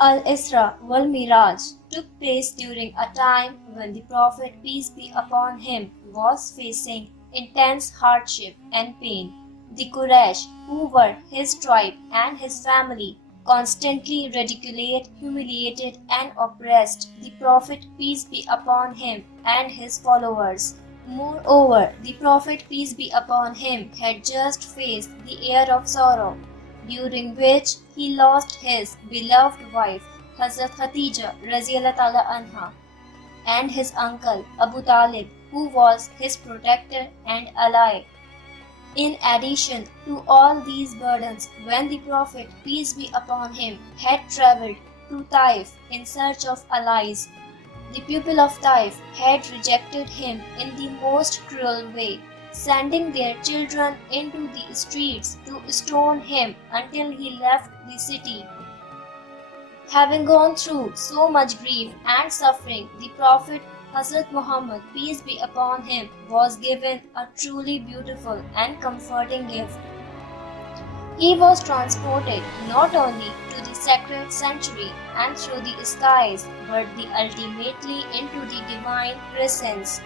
Al-Isra Wal-Mi'raj took place during a time when the Prophet, peace be upon him, was facing intense hardship and pain. The Quraysh, who were his tribe and his family, constantly ridiculed, humiliated, and oppressed the Prophet, peace be upon him, and his followers. Moreover, the Prophet, peace be upon him, had just faced the year of sorrow, during which he lost his beloved wife, Hazrat Khadija Raziyallahu Ta'ala Anha, and his uncle Abu Talib, who was his protector and ally. In addition to all these burdens, when the Prophet, peace be upon him, had travelled to Taif in search of allies, the people of Taif had rejected him in the most cruel way, sending their children into the streets to stone him until he left the city. Having gone through so much grief and suffering, the Prophet Hazrat Muhammad, peace be upon him, was given a truly beautiful and comforting gift. He was transported not only to the sacred sanctuary and through the skies, but ultimately into the divine presence,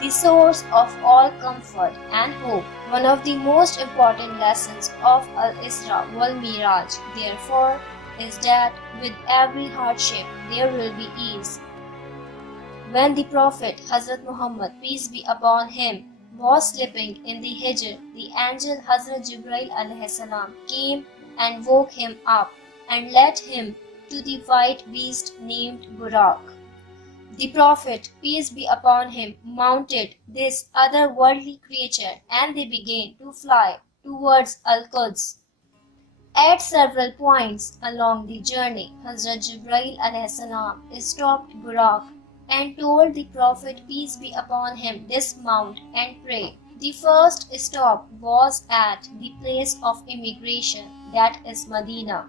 the source of all comfort and hope. One of the most important lessons of Al-Isra Wal-Mi'raj, therefore, is that with every hardship there will be ease. When the Prophet Hazrat Muhammad, peace be upon him, was sleeping in the Hijr, the angel Hazrat Jibreel alayhi salam came and woke him up and led him to the white beast named Burak. The Prophet, peace be upon him, mounted this otherworldly creature and they began to fly towards Al-Quds. At several points along the journey, Hazrat Jibreel alayhi salam stopped Burak and told the Prophet, peace be upon him, dismount and pray. The first stop was at the place of immigration, that is Medina.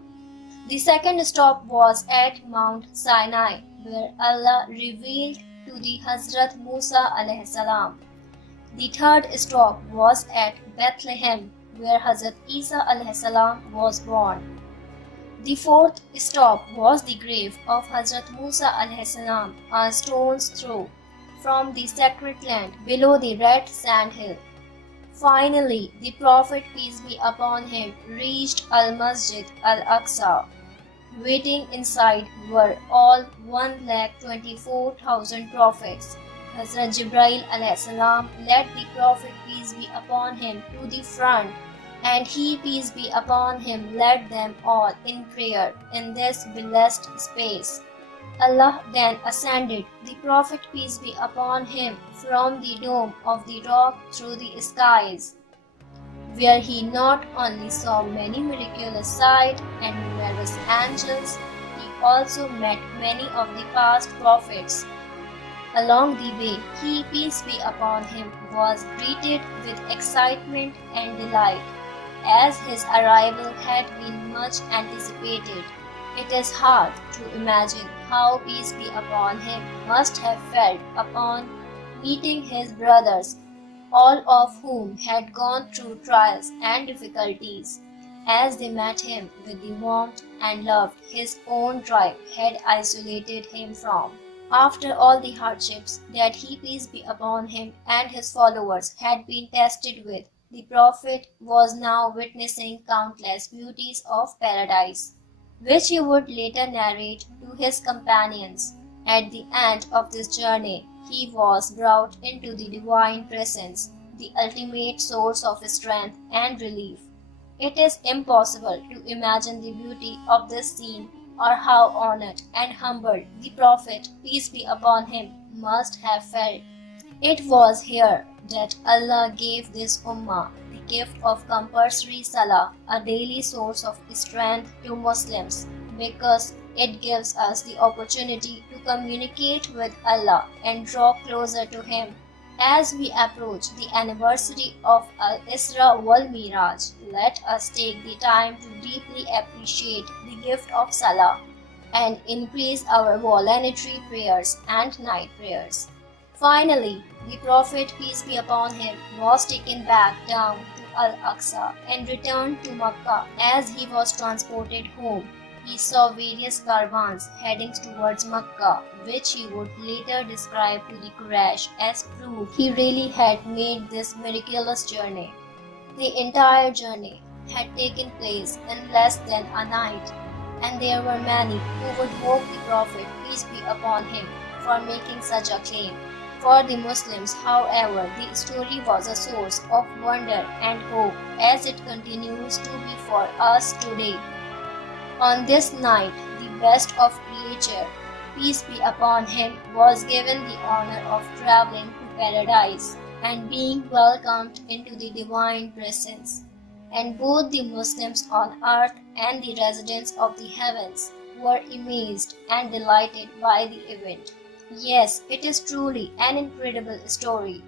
The second stop was at Mount Sinai, where Allah revealed to the Hazrat Musa alayhi salam. The third stop was at Bethlehem, where Hazrat Isa alayhi salam was born. The fourth stop was the grave of Hazrat Musa alayhi salam, a stone's throw from the sacred land below the red sand hill. Finally, the Prophet, peace be upon him, reached Al-Masjid Al-Aqsa. Waiting inside were all 124,000 prophets. Hazrat Jibreel alayhi salam led the Prophet, peace be upon him, to the front, and he, peace be upon him, led them all in prayer in this blessed space. Allah then ascended the Prophet, peace be upon him, from the dome of the rock through the skies, where he not only saw many miraculous sights and numerous angels, he also met many of the past prophets. Along the way, he, peace be upon him, was greeted with excitement and delight, as his arrival had been much anticipated. It is hard to imagine how, peace be upon him, must have felt upon meeting his brothers, all of whom had gone through trials and difficulties, as they met him with the warmth and love his own tribe had isolated him from. After all the hardships that he, peace be upon him, and his followers had been tested with, the Prophet was now witnessing countless beauties of paradise, which he would later narrate to his companions. At the end of this journey, he was brought into the divine presence, the ultimate source of strength and relief. It is impossible to imagine the beauty of this scene or how honored and humbled the Prophet, peace be upon him, must have felt. It was here that Allah gave this ummah the gift of compulsory salah, a daily source of strength to Muslims, because it gives us the opportunity to communicate with Allah and draw closer to Him. As we approach the anniversary of Al-Isra Wal-Mi'raj, let us take the time to deeply appreciate the gift of salah and increase our voluntary prayers and night prayers. Finally, the Prophet, peace be upon him, was taken back down to Al-Aqsa and returned to Makkah as he was transported home. he saw various caravans heading towards Makkah, which he would later describe to the Quraysh as proof he really had made this miraculous journey. The entire journey had taken place in less than a night, and there were many who would mock the Prophet, peace be upon him, for making such a claim. For the Muslims, however, the story was a source of wonder and hope, as it continues to be for us today. On this night, the best of creature, peace be upon him, was given the honor of traveling to paradise and being welcomed into the divine presence. And both the Muslims on earth and the residents of the heavens were amazed and delighted by the event. Yes, it is truly an incredible story.